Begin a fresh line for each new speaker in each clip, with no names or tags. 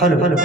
حلو حلو حلو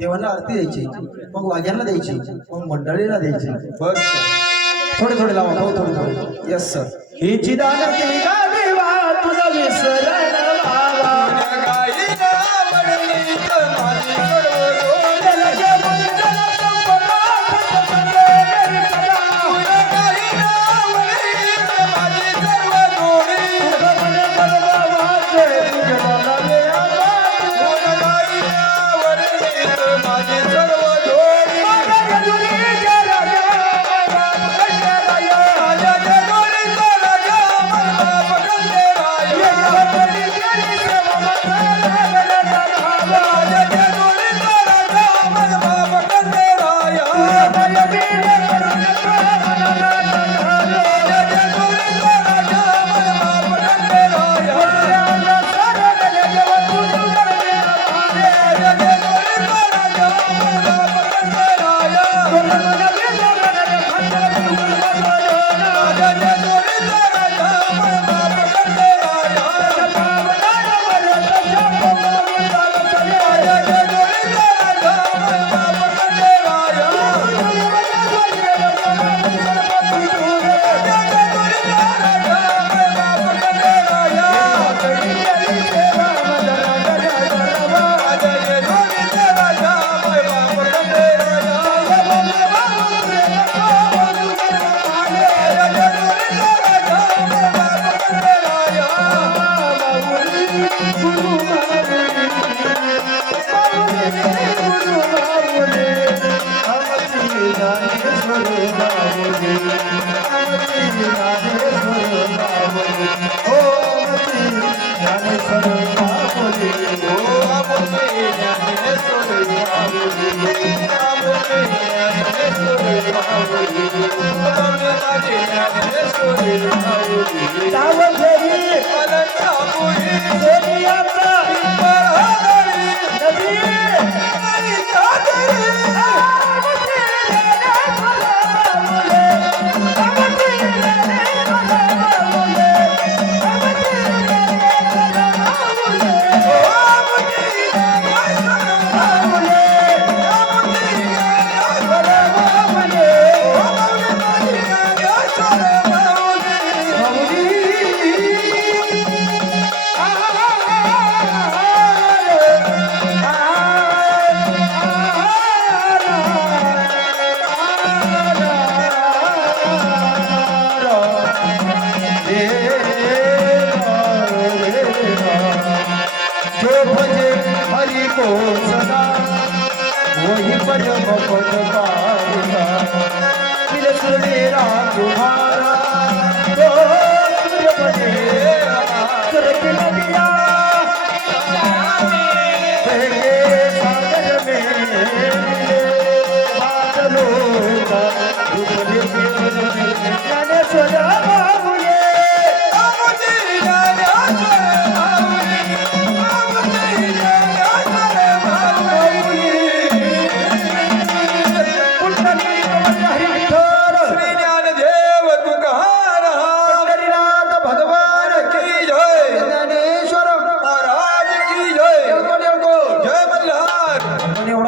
देवांना आरती द्यायची. मग वाघ्यांना द्यायची. मग मंडळीला द्यायची.
बघ
थोडे थोडे लावा. हो, थोडे थोडे. यस सर
हिची दान
Tava feliz,
olha a
mulher, করবো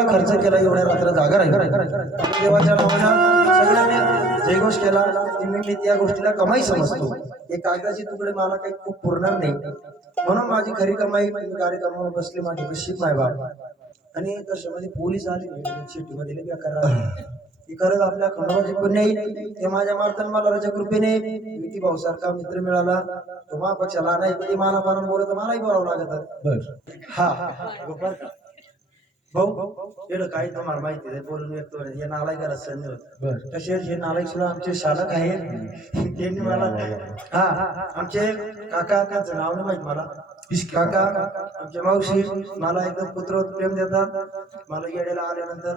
खर्च केला एवढ्या रात्र जागा राहील. देवाच्या नावानं सगळ्यांनी जयघोष केला. की मी मी त्या गोष्टीला कमाई समजतो. हे कागदाचे तुकडे मला काही खूप पुरणार नाही. म्हणून माझी खरी कमाई तुम्ही कार्यक्रमावर बसले माझे कशी माय बाप आणि तशामध्ये पोलीस आले राहते. की खरंच आपल्या खंडोबाची पुण्य. ते माझ्या मार्तन मल्हाराच्या कृपेने विकी भाऊ सारखा मित्र मिळाला. तो महापक्षा लहान आहे ते मला मला बोलत मलाही बोलावं लागत. हा? भाऊ एवढं काही तुम्हाला माहिती आहे बोलून व्यक्त हे नालायकाला सण होत तसेच हे नालायक सुद्धा आमचे शालक आहेत. त्यांनी मला हा आमचे काका त्यांचं नाव नाही माहीत मला. काका आमचे मावशी मला एकदम पुत्र प्रेम देतात. मला येड्याला आल्यानंतर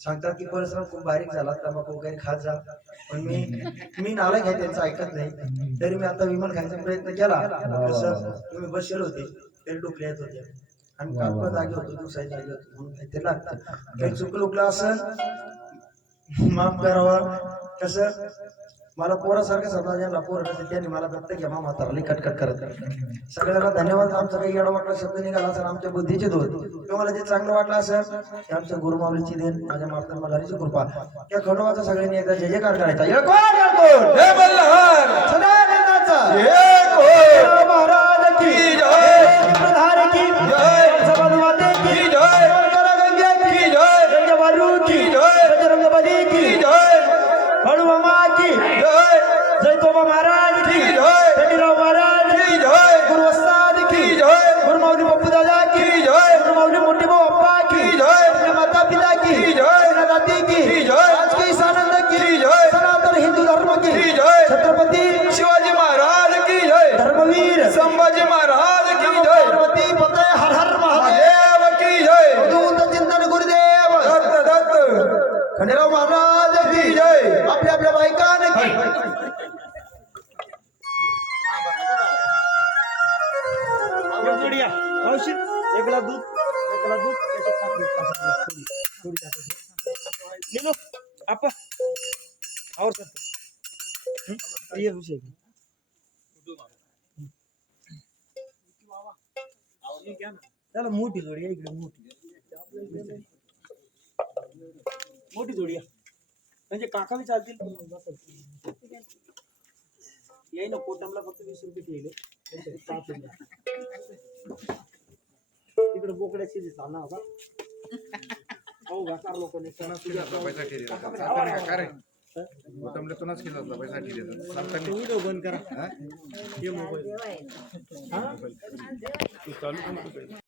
सांगतात की परिश्रम खूप बारीक झाला तंबाखू वगैरे खात जा. पण मी मी नालायक आहे त्यांचं ऐकत नाही. तरी मी आता विमान खायचा प्रयत्न केला. तुम्ही बसेल होते तरी डोकले येत होते. आणि काकवा जागे होतो दुसऱ्या जागे होतो म्हणून काहीतरी लागतं काही चुकलं उकलं असं माफ करावं कसं मला पोरासारखं समजा ज्यांना पोरं त्यांनी मला दत्त घ्या मा म्हाताराला कटकट करत सगळ्यांना धन्यवाद आमचा काही येडा वाटला शब्द निघाला असेल आमच्या बुद्धीचे दोष तुम्हाला जे चांगलं वाटलं असेल ते आमच्या गुरुमावलीची देण माझ्या माता मल्हारीची कृपा त्या खंडोबाचा सगळ्यांनी एकदा जय जयकार करायचा
हो
महाराज की
और सब हम्म। ये पूछे चलो मोटी जोड़ी इकडे मोठी मोठी जोडी म्हणजे काकावी चालतील यही ना कोटमला फक्त वीस रुपये ठेवले. इकडे बोकड्याची चालणार होता. हो का लोकांनी
सणासुद्धा ठेरी का रे कुटुंबले तुनच केला होता पैसा ठेरी
व्हिडिओ बंद करा. हे? मोबाईल. हा?